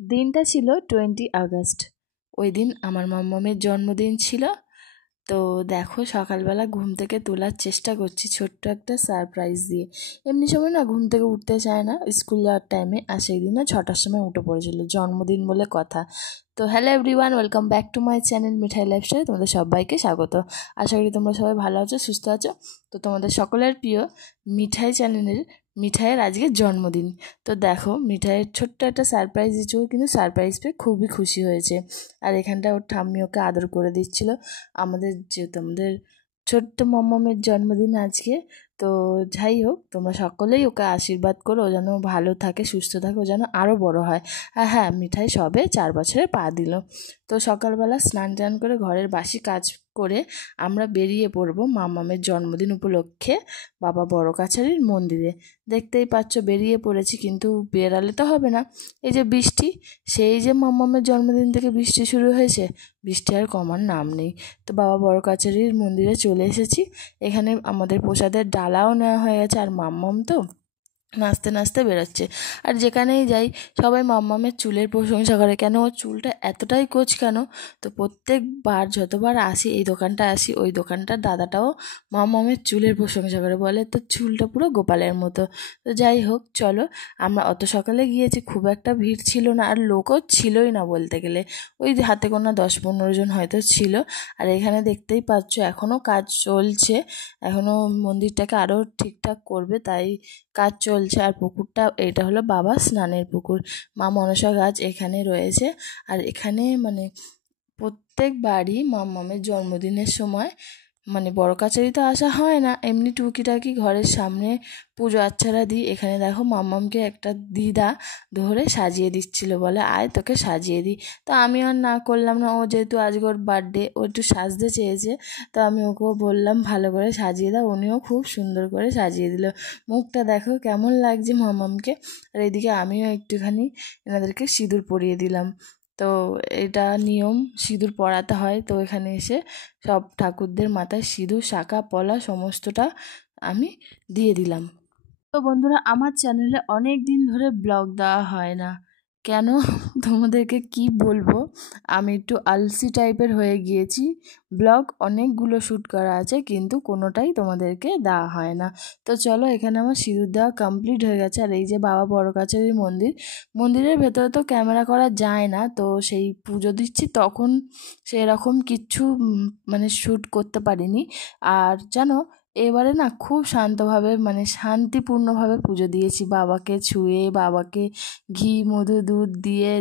দিনটা ছিল 20 আগস্ট। ওই দিন আমার মাম্মামের জন্মদিন ছিল। তো দেখো সকালবেলা ঘুম থেকে তোলার চেষ্টা করছি ছোট্ট একটা সারপ্রাইজ দিয়ে। এমনি সময় না ঘুম থেকে উঠতে চায় না স্কুল যাওয়ার টাইমে, আর সেই দিন না 6টার সময় উঠে পড়েছিল, জন্মদিন বলে কথা। তো hello everyone, welcome back to my channel Mithai lifestyle. তোমাদের সবাইকে স্বাগত। আশা করি তোমরা সবাই ভালো আছো, সুস্থ আছো। তো তোমাদের সকলের প্রিয় মিঠাই চ্যানেলের মিঠাইয়ের আজকে জন্মদিন। তো দেখো মিঠাইয়ের ছোট্ট একটা সারপ্রাইজ দিচ্ছিল, কিন্তু সারপ্রাইজ পেয়ে খুবই খুশি হয়েছে। আর এখানটা ওর ঠাম্মি ওকে আদর করে দিচ্ছিল। যেহেতু আমাদের ছোট্ট মম্মমের জন্মদিন আজকে, তো যাই হোক তোমরা সকলেই ওকে আশীর্বাদ করো, ও যেন ভালো থাকে, সুস্থ থাকে, ও যেন আরও বড় হয়। আর হ্যাঁ, মিঠাই সবে 4 বছরে পা দিল। তো সকালবেলা স্নান টান করে ঘরের বাসি কাজ করে আমরা বেরিয়ে পড়বো মাম্মামের জন্মদিন উপলক্ষে বাবা বড় কাছারির মন্দিরে। দেখতেই পাচ্ছ বেরিয়ে পড়েছি, কিন্তু বেরালে তো হবে না, এই যে বৃষ্টি, সেই যে মাম্মামের জন্মদিন থেকে বৃষ্টি শুরু হয়েছে, বৃষ্টি আর কমার নাম নেই। তো বাবা বড় কাছারির মন্দিরে চলে এসেছি। এখানে আমাদের প্রসাদের ডালাও নেওয়া হয়ে গেছে, আর মাম্মাম তো নাচতে নাচতে বেরোচ্ছে। আর যেখানেই যাই সবাই মাম্মামের চুলের প্রশংসা করে, কেন ওর চুলটা এতটাই কোঁচকানো। তো প্রত্যেকবার যতবার আসি, এই দোকানটা আসি, ওই দোকানটার দাদাটাও মাম্মামের চুলের প্রশংসা করে, বলে তোর চুলটা পুরো গোপালের মতো। তো যাই হোক চলো, আমরা অত সকালে গিয়েছি, খুব একটা ভিড় ছিল না, আর লোকও ছিলই না বলতে গেলে। ওই হাতে গোনা 10-15 জন হয়তো ছিল। আর এখানে দেখতেই পাচ্ছ এখনও কাজ চলছে, এখনও মন্দিরটাকে আরও ঠিকঠাক করবে, তাই কাজ চলছে। আর পুকুরটা, এটা হলো বাবা স্নানের পুকুর। মা মনসা গাছ এখানে রয়েছে। আর এখানে মানে প্রত্যেকবারই মাম্মামের জন্মদিনের সময় মানে বড় কাছারি তো আসা হয় না, এমনি টুকিটাকি ঘরের সামনে পুজো আচ্ছারা দিই। এখানে দেখো মাম্মামকে একটা দিদা ধরে সাজিয়ে দিচ্ছিল, বলে আয় তোকে সাজিয়ে দিই। তো আমি আর না করলাম না, ও যেহেতু আজকে ওর বার্থডে, ও একটু সাজতে চেয়েছে, তো আমি ওকেও বললাম ভালো করে সাজিয়ে দাও। উনিও খুব সুন্দর করে সাজিয়ে দিল। মুখটা দেখো কেমন লাগছে মাম্মামকে। আর এদিকে আমিও একটুখানি এনাদেরকে সিঁদুর পরিয়ে দিলাম। তো এটা নিয়ম, সিঁদুর পরাতে হয়। তো এখানে এসে সব ঠাকুরদের মাথায় সিঁদুর, শাঁখা পলা সমস্তটা আমি দিয়ে দিলাম। তো বন্ধুরা, আমার চ্যানেলে অনেক দিন ধরে ব্লগ দেওয়া হয় না, কেন তোমাদেরকে কি বলবো, আমি একটু আলসি টাইপের হয়ে গিয়েছি। ব্লগ অনেকগুলো শ্যুট করা আছে, কিন্তু কোনোটাই তোমাদেরকে দেওয়া হয় না। তো চলো, এখানে আমার সিঁদুর দেওয়া কমপ্লিট হয়ে গেছে। আর এই যে বাবা বড় কাছারির মন্দির, মন্দিরের ভেতরে তো ক্যামেরা করা যায় না, তো সেই পুজো দিচ্ছি তখন সেরকম কিচ্ছু মানে শ্যুট করতে পারিনি। আর জানো, এবারে না খুব শান্তভাবে মানে শান্তিপূর্ণভাবে পুজো দিয়েছি, বাবাকে ছুঁয়ে, বাবাকে ঘি মধু দুধ দিয়ে